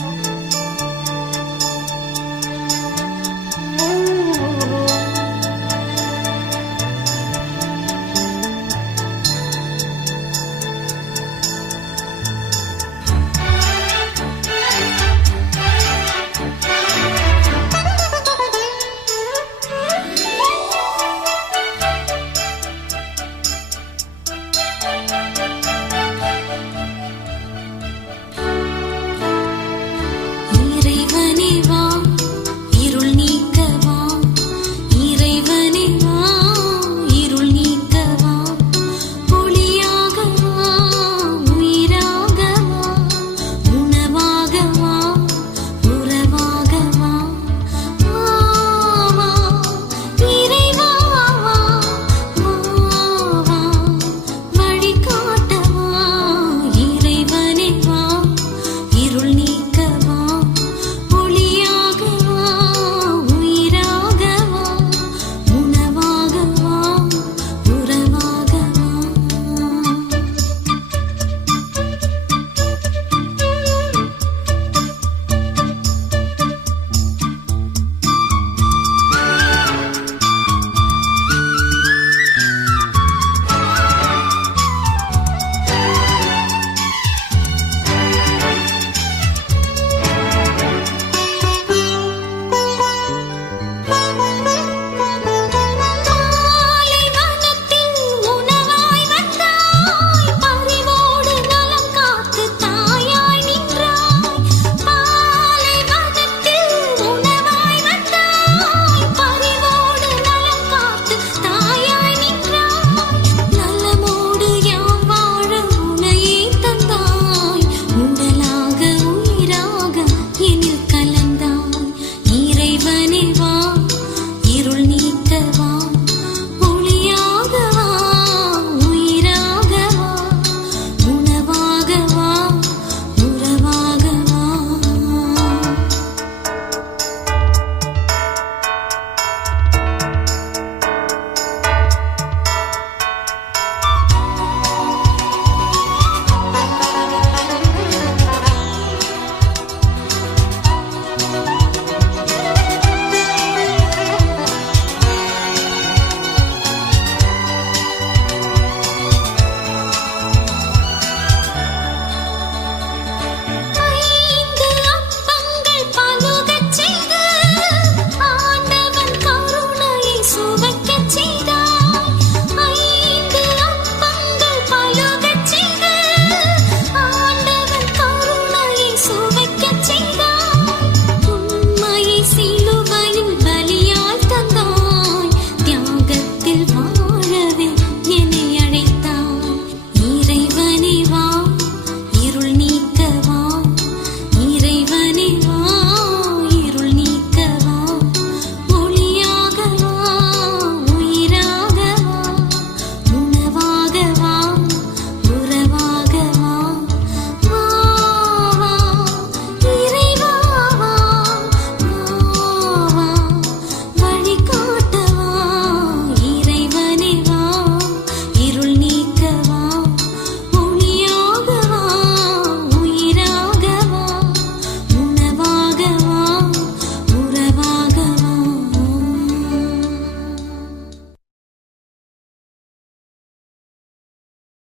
Mm.